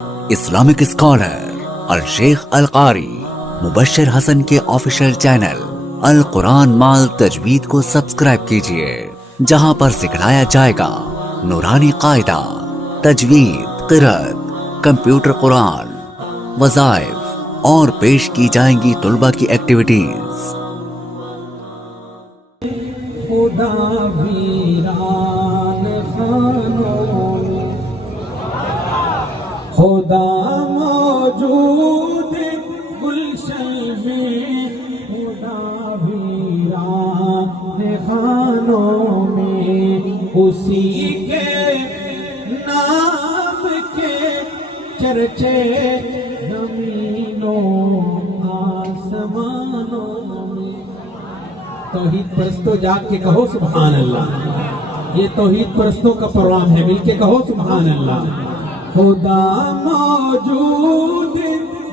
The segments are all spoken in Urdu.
اسلامک اسکالر الشیخ القاری مبشر حسن کے آفیشیل چینل القرآن مال تجوید کو سبسکرائب کیجئے، جہاں پر سکھلایا جائے گا نورانی قاعدہ، تجوید، قرأت، کمپیوٹر قرآن، وظائف اور پیش کی جائیں گی طلبہ کی ایکٹیویٹیز۔ خدا ویران خانوں میں خدا موجود گلشن میں، خدا ویران خانوں میں، اسی کے نام کے چرچے زمینوں آسمانوں میں۔ توحید پرستوں جاگ کے کہو سبحان اللہ، یہ توحید پرستوں کا پروگرام ہے، مل کے کہو سبحان اللہ۔ خدا موجود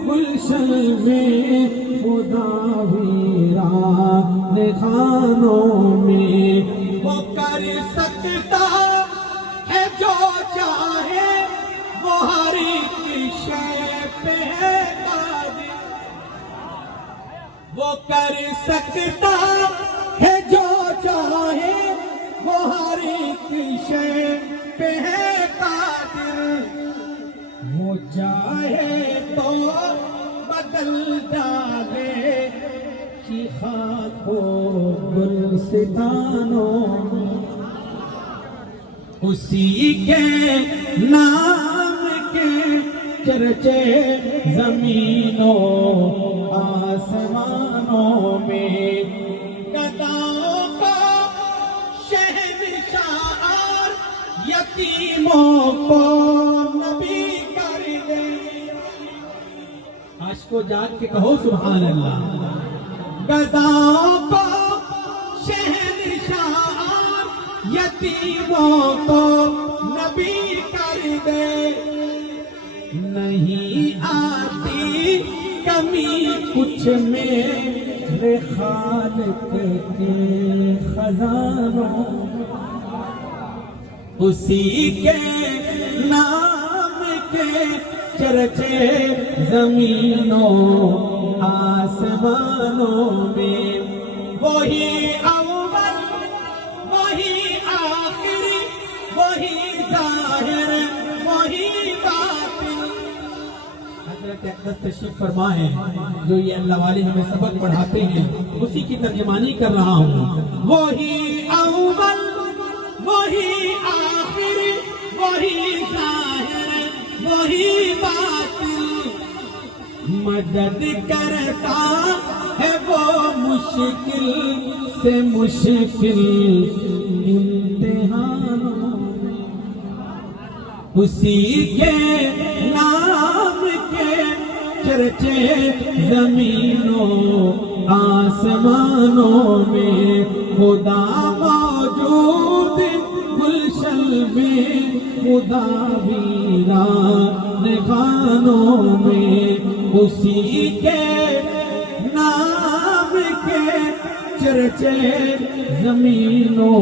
گلشن میں، خدا ویران خانوں میں، وہ کر سکتا ہے جو چاہے، وہ ہر ایک شے پہ قادر، وہ کر سکتا ہے جو چاہے، وہ ہر ایک شے پہ قادر، وہ چاہے تو بدل ڈالے خاک و گلستانوں میں، اسی کے نام کے چرچے زمینوں آسمانوں میں، گداؤں کو شہنشاہ اور یتیموں کو نبی کر دے۔ عاشقوں جاگ کے کہو سبحان اللہ۔ گداؤں کو شہنشاہ اور یتیموں کو نبی کر دے، نہیں آتی کمی کچھ میرے خالق کے خزانوں، اسی کے نام کے چرچے زمینوں آسمانوں میں، وہی اول وہی آخری، وہی ظاہر وہی باطن۔ حضرت اقدس تشریف فرما ہے، جو یہ اللہ والے ہمیں سبق پڑھاتے ہیں، اسی کی ترجمانی کر رہا ہوں۔ وہی اول وہی آخری، وہی ظاہر وہی باطن، مدد کرتا ہے وہ مشکل سے مشکل امتحانوں میں، اسی کے نام کے چرچے زمینوں آسمانوں میں، خدا موجود گلشن میں، خدا ویران خانوں میں، اسی کے نام کے چرچے زمینوں